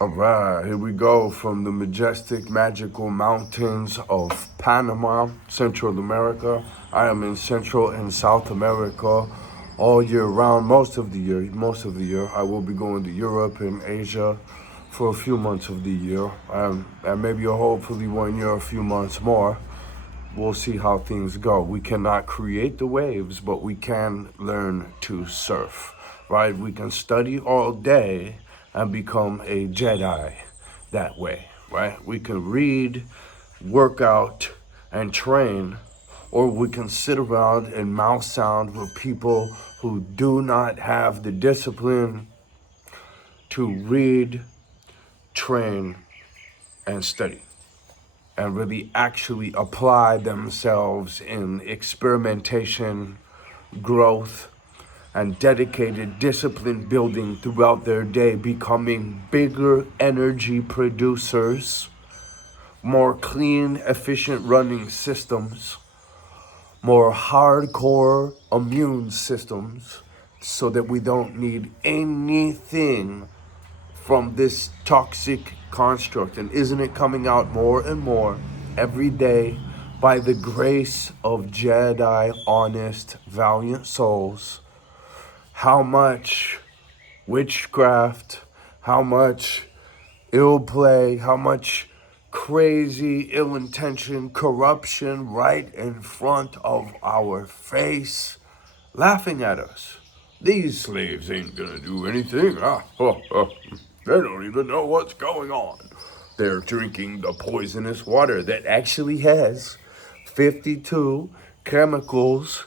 All right, here we go from the majestic, magical mountains of Panama, Central America. I am in Central and South America all year round, most of the year. I will be going to Europe and Asia for a few months of the year, and maybe hopefully 1 year, a few months more. We'll see how things go. We cannot create the waves, but we can learn to surf, right? We can study all day and become a Jedi that way, right? We can read, work out, and train, or we can sit around and mouth sound with people who do not have the discipline to read, train, and study, and really actually apply themselves in experimentation, growth, and dedicated discipline building throughout their day, becoming bigger energy producers, more clean, efficient running systems, more hardcore immune systems, so that we don't need anything from this toxic construct. And isn't it coming out more and more every day by the grace of Jedi, honest, valiant souls? How much witchcraft, how much ill play, how much crazy, ill-intention corruption right in front of our face, laughing at us. These slaves ain't gonna do anything. They don't even know what's going on. They're drinking the poisonous water that actually has 52 chemicals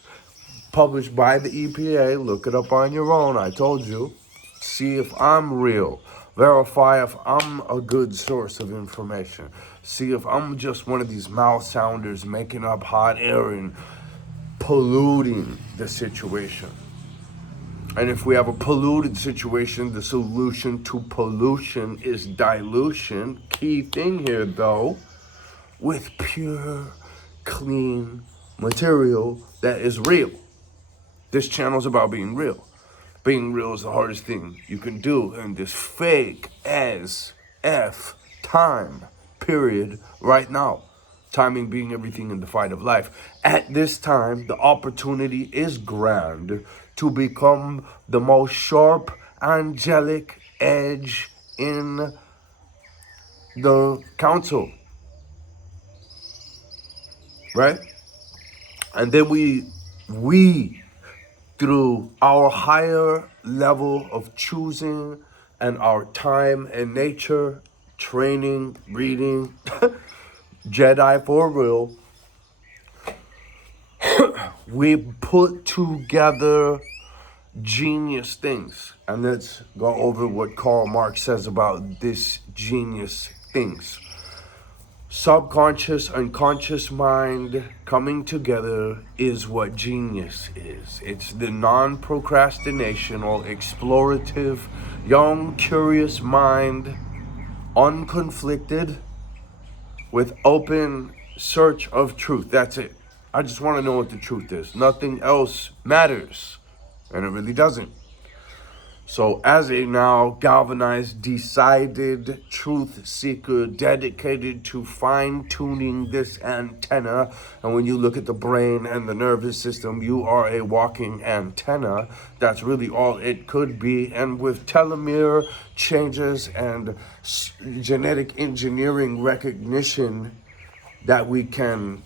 published by the EPA. Look it up on your own. I told you. See if I'm real. Verify if I'm a good source of information. See if I'm just one of these mouth sounders making up hot air and polluting the situation. And if we have a polluted situation, the solution to pollution is dilution. Key thing here, though, with pure, clean material that is real. This channel's about being real. Being real is the hardest thing you can do in this fake as F time period right now. Timing being everything in the fight of life. At this time, the opportunity is grand to become the most sharp angelic edge in the council, right? And then we through our higher level of choosing and our time and nature, training, reading, Jedi for real, we put together genius things. And let's go over what Karl Marx says about this genius things. Subconscious and conscious mind coming together is what genius is. It's the non-procrastinational, explorative, young, curious mind, unconflicted, with open search of truth. That's it. I just want to know what the truth is. Nothing else matters. And it really doesn't. So as a now galvanized, decided truth seeker dedicated to fine-tuning this antenna, and when you look at the brain and the nervous system, you are a walking antenna. That's really all it could be. And with telomere changes and genetic engineering recognition that we can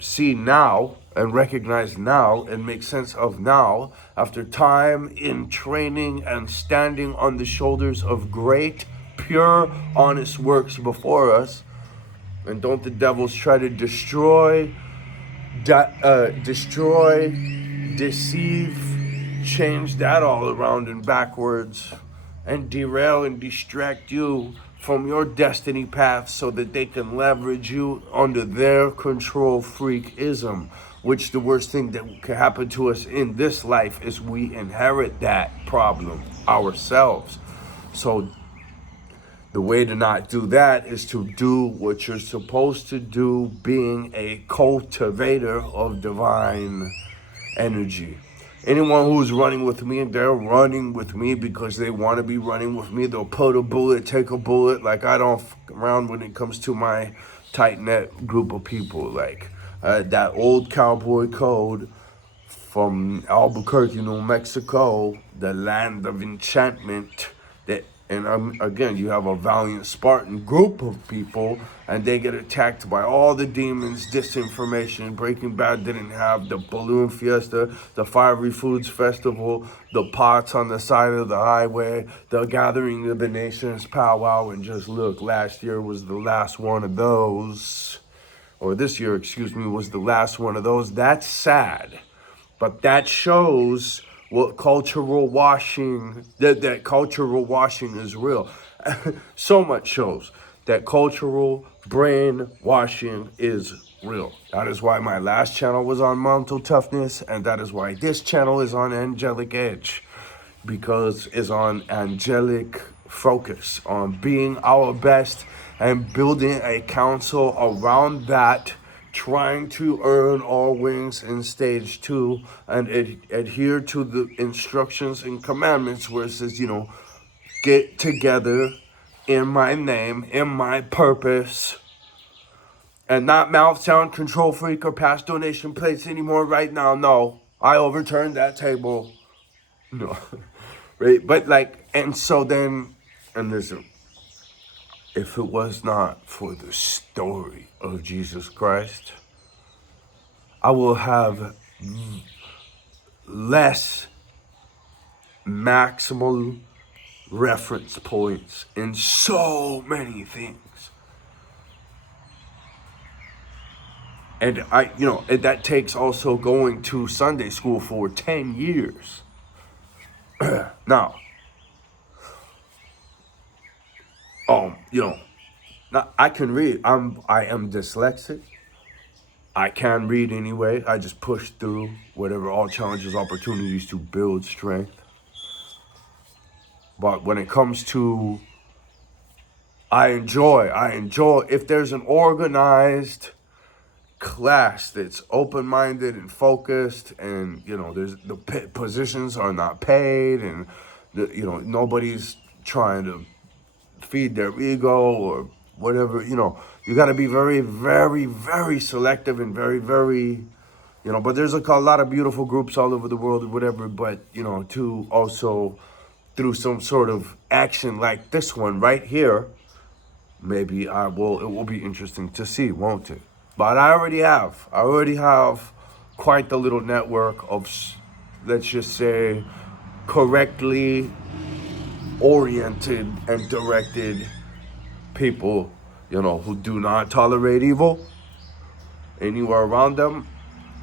see now and recognize now and make sense of now, after time in training and standing on the shoulders of great, pure, honest works before us. And don't the devils try to destroy, deceive, change that all around and backwards, and derail and distract you from your destiny path so that they can leverage you under their control freakism, which the worst thing that can happen to us in this life is we inherit that problem ourselves. So the way to not do that is to do what you're supposed to do, being a cultivator of divine energy. Anyone who's running with me, they're running with me because they want to be running with me. They'll put a bullet, take a bullet. Like, I don't fuck around when it comes to my tight-knit group of people. Like, that old cowboy code from Albuquerque, New Mexico, the land of enchantment. Again, you have a valiant Spartan group of people, and they get attacked by all the demons, disinformation. Breaking Bad didn't have the balloon fiesta, the fiery foods festival, the pots on the side of the highway, the gathering of the nations powwow, and just look, last year was the last one of those, or this year, excuse me, was the last one of those. That's sad. But that shows what cultural washing, that cultural washing is real. So much shows that cultural brainwashing is real. That is why my last channel was on mental toughness, and that is why this channel is on Angelic Edge, because it's on angelic focus, on being our best and building a council around that, trying to earn all wings in stage 2 and adhere to the instructions and commandments where it says, get together in my name, in my purpose, and not mouth sound, control freak, or pass donation plates anymore right now. No, I overturned that table. No, right? But and so then, and listen, if it was not for the story of Jesus Christ, I will have less maximal reference points in so many things. And that takes also going to Sunday school for 10 years. Now, now I can read. I am dyslexic. I can read anyway. I just push through whatever, all challenges, opportunities to build strength. But when it comes to, I enjoy, if there's an organized class that's open-minded and focused, and there's the positions are not paid, and nobody's trying to feed their ego or whatever. You got to be very, very, very selective and very, very, but there's a lot of beautiful groups all over the world or whatever. But to also, through some sort of action like this one right here, maybe it will be interesting to see, won't it? But I already have quite the little network of, let's just say, correctly oriented and directed people, who do not tolerate evil anywhere around them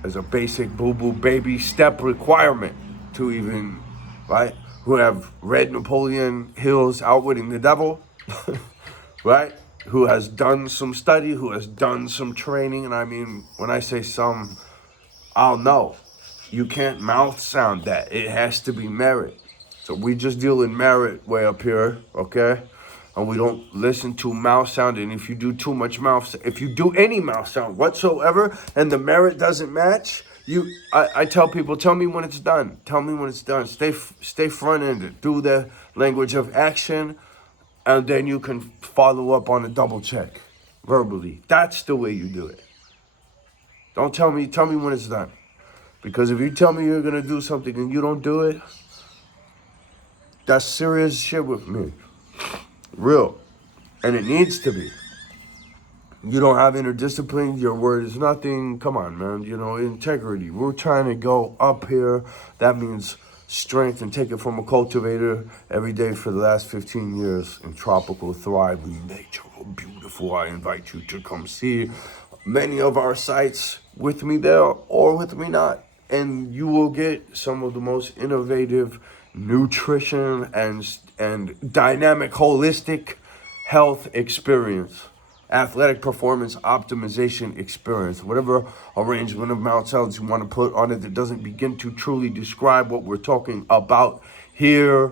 as a basic boo-boo baby step requirement to even, right? Who have read Napoleon Hill's Outwitting the Devil, right? Who has done some study, who has done some training. And I mean, when I say some, I'll know. You can't mouth sound that. It has to be merit. So we just deal in merit way up here, okay? And we don't listen to mouth sound. And if you do too much if you do any mouth sound whatsoever and the merit doesn't match, I tell people, tell me when it's done. Tell me when it's done. Stay front-ended through the language of action, and then you can follow up on a double check verbally. That's the way you do it. Don't tell me when it's done. Because if you tell me you're going to do something and you don't do it, that's serious shit with me. Real. And it needs to be. You don't have inner discipline, your word is nothing. Come on, man. Integrity. We're trying to go up here. That means strength, and take it from a cultivator every day for the last 15 years in tropical, thriving nature. Beautiful. I invite you to come see many of our sites with me there or with me not. And you will get some of the most innovative nutrition and dynamic holistic health experience, athletic performance optimization experience, whatever arrangement of mouth sounds you want to put on it that doesn't begin to truly describe what we're talking about here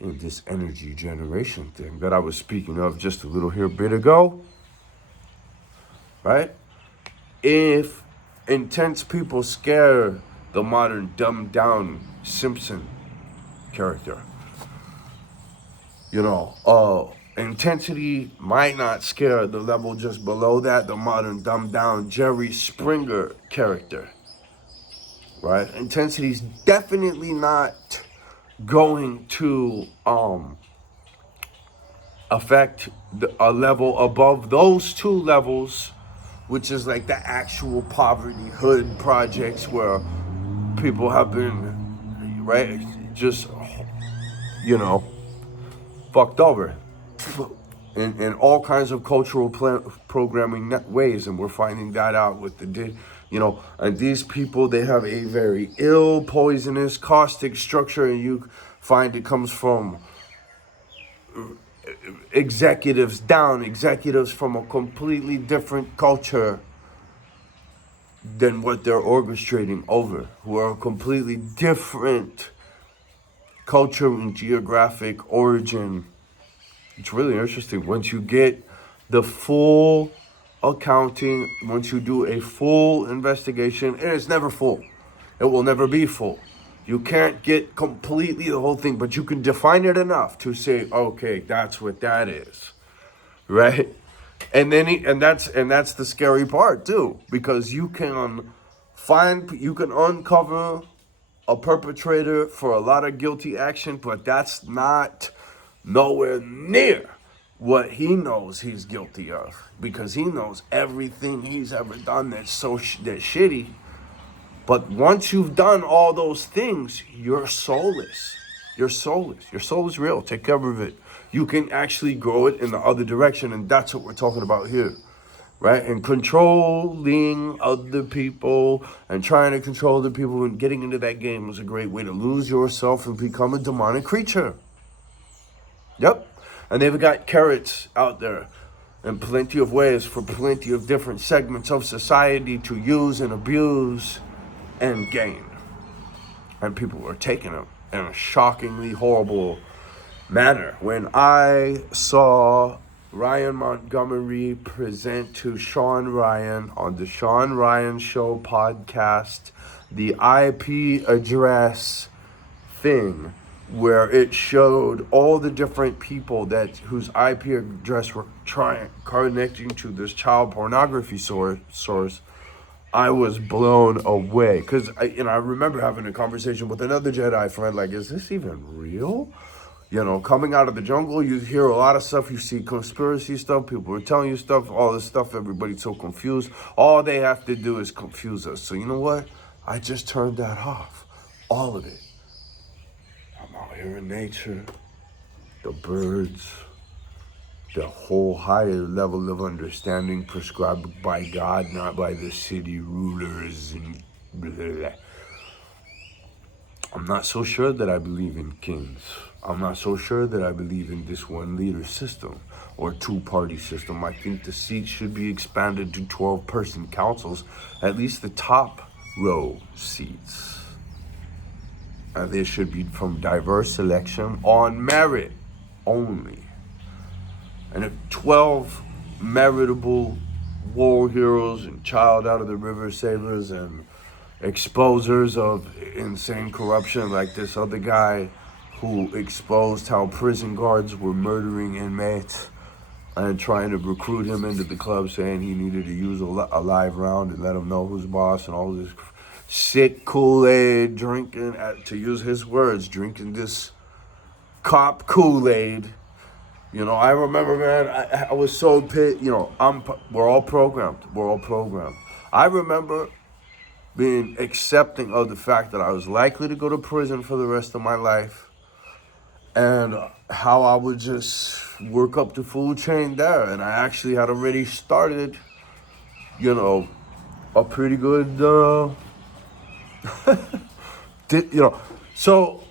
in this energy generation thing that I was speaking of just a little here bit ago, right? If intense people scare the modern dumbed down Simpson character. Intensity might not scare the level just below that, the modern dumbed down Jerry Springer character, right? Intensity is definitely not going to affect a level above those two levels, which is like the actual poverty hood projects where people have been, right, just, fucked over in all kinds of cultural programming ways. And we're finding that out with and these people, they have a very ill, poisonous, caustic structure, and you find it comes from executives from a completely different culture than what they're orchestrating over, who are a completely different culture and geographic origin. It's really interesting. Once you get the full accounting, once you do a full investigation, and it's never full. It will never be full. You can't get completely the whole thing, but you can define it enough to say, okay, that's what that is, right? And then that's the scary part too, because you can uncover a perpetrator for a lot of guilty action, but that's not nowhere near what he knows he's guilty of, because he knows everything he's ever done that's that's shitty. But once you've done all those things, you're soulless. You're soulless. Your soul is real. Take care of it. You can actually grow it in the other direction, and that's what we're talking about here, right? And controlling other people and trying to control other people and getting into that game is a great way to lose yourself and become a demonic creature. Yep. And they've got carrots out there in plenty of ways for plenty of different segments of society to use and abuse and gain. And people are taking them in a shockingly horrible manner. When I saw Ryan Montgomery present to Sean Ryan on the Sean Ryan Show podcast, the IP address thing, where it showed all the different people whose IP address were connecting to this child pornography source, I was blown away. Because I remember having a conversation with another Jedi friend, like, is this even real? Coming out of the jungle, you hear a lot of stuff. You see conspiracy stuff. People are telling you stuff, all this stuff. Everybody's so confused. All they have to do is confuse us. So you know what? I just turned that off. All of it. I'm out here in nature. The birds. The whole higher level of understanding prescribed by God, not by the city rulers and blah, blah, blah. I'm not so sure that I believe in kings. I'm not so sure that I believe in this one leader system or two-party system. I think the seats should be expanded to 12-person councils, at least the top row seats. And they should be from diverse selection on merit only. And if 12 meritable war heroes and child out of the river savers and exposers of insane corruption, like this other guy who exposed how prison guards were murdering inmates and trying to recruit him into the club, saying he needed to use a live round and let him know who's boss, and all this sick Kool-Aid drinking, to use his words, drinking this cop Kool-Aid. I remember, man, I was so pissed. We're all programmed. I remember being accepting of the fact that I was likely to go to prison for the rest of my life, and how I would just work up the food chain there. And I actually had already started, a pretty good, so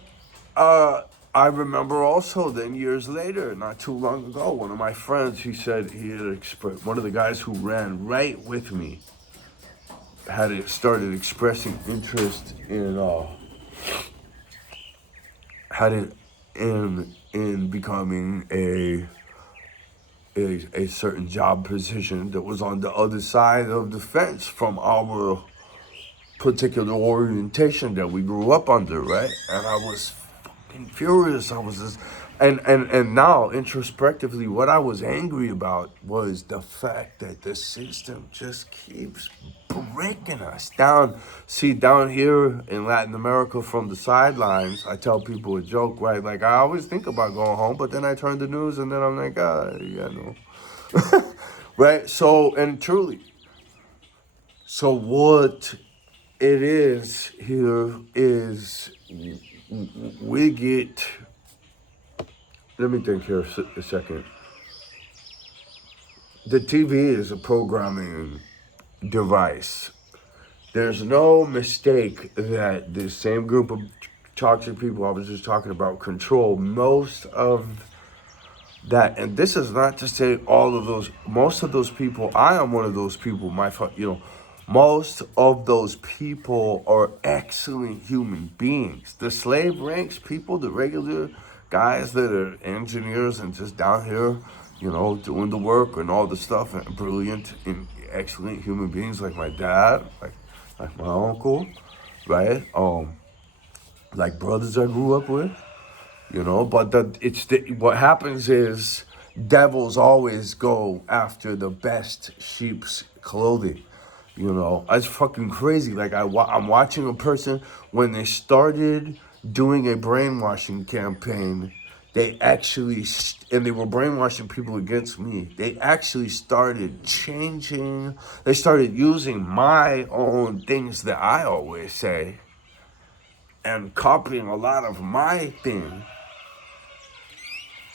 I remember also then years later, not too long ago, one of my friends, he said he had one of the guys who ran right with me had started expressing interest in in becoming a certain job position that was on the other side of the fence from our particular orientation that we grew up under, right? And I was fucking furious. I was just, and now introspectively, what I was angry about was the fact that the system just keeps breaking us down. See, down here in Latin America, from the sidelines, I tell people a joke, right? Like, I always think about going home, but then I turn the news and then I'm like, yeah, no. Right? So, and truly, so what it is here is we get, let me think here a second. The TV is a programming device. There's no mistake that the same group of toxic people I was just talking about control most of that. And this is not to say all of those, most of those people, I am one of those people, most of those people are excellent human beings. The slave ranks people, the regular guys that are engineers and just down here, doing the work and all the stuff, and brilliant and excellent human beings like my dad, like my uncle, right? Like brothers I grew up with, but what happens is devils always go after the best sheep's clothing. It's fucking crazy. Like I'm watching a person when they started doing a brainwashing campaign. They actually, and they were brainwashing people against me. They actually started changing. They started using my own things that I always say and copying a lot of my thing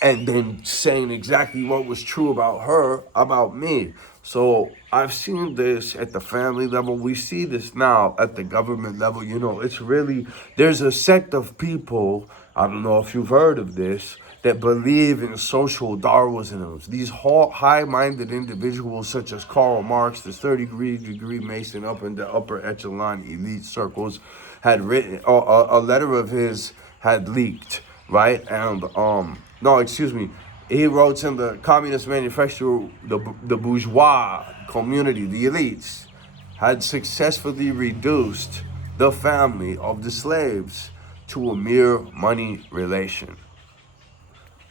and then saying exactly what was true about her, about me. So I've seen this at the family level. We see this now at the government level. It's really, there's a sect of people, I don't know if you've heard of this, that believe in social Darwinism. These high-minded individuals such as Karl Marx, this 30-degree Mason up in the upper echelon elite circles, had written, a letter of his had leaked, right? And, no, excuse me. He wrote in the Communist Manifesto, the bourgeois community, the elites, had successfully reduced the family of the slaves to a mere money relation.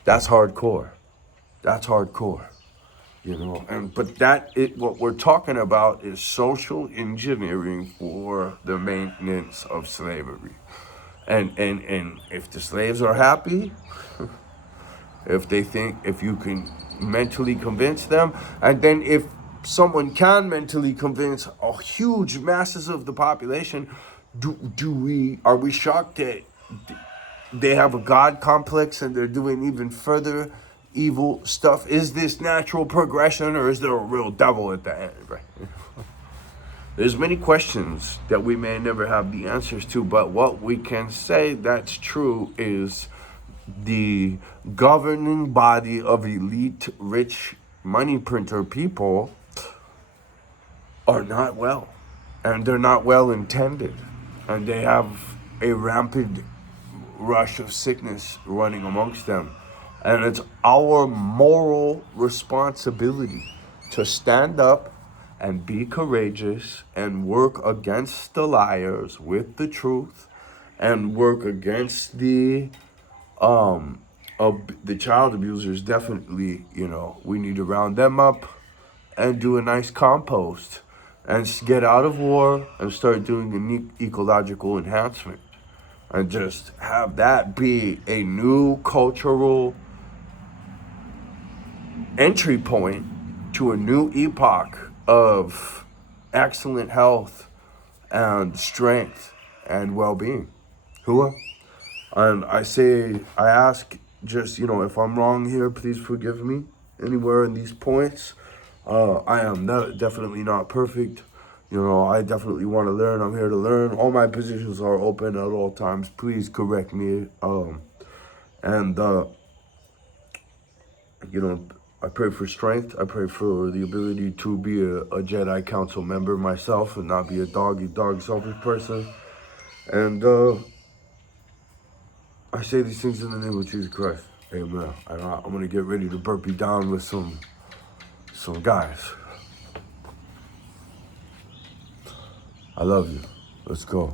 That's hardcore. That's hardcore. But what we're talking about is social engineering for the maintenance of slavery. And if the slaves are happy, if you can mentally convince them, and then if someone can mentally convince a huge masses of the population, are we shocked that they have a God complex and they're doing even further evil stuff? Is this natural progression, or is there a real devil at the end, right? There's many questions that we may never have the answers to, but what we can say that's true is the governing body of elite, rich, money printer people are not well, and they're not well intended, and they have a rampant rush of sickness running amongst them. And it's our moral responsibility to stand up and be courageous and work against the liars with the truth, and work against the child abusers. Definitely, we need to round them up and do a nice compost and get out of war and start doing an ecological enhancement, and just have that be a new cultural entry point to a new epoch of excellent health and strength and well-being. Hua? And I ask, just, if I'm wrong here, please forgive me anywhere in these points. I am definitely not perfect. I definitely want to learn. I'm here to learn. All my positions are open at all times. Please correct me. I pray for strength. I pray for the ability to be a Jedi Council member myself and not be a dog selfish person. And I say these things in the name of Jesus Christ. Amen. And I'm going to get ready to burpee down with some guys. I love you. Let's go.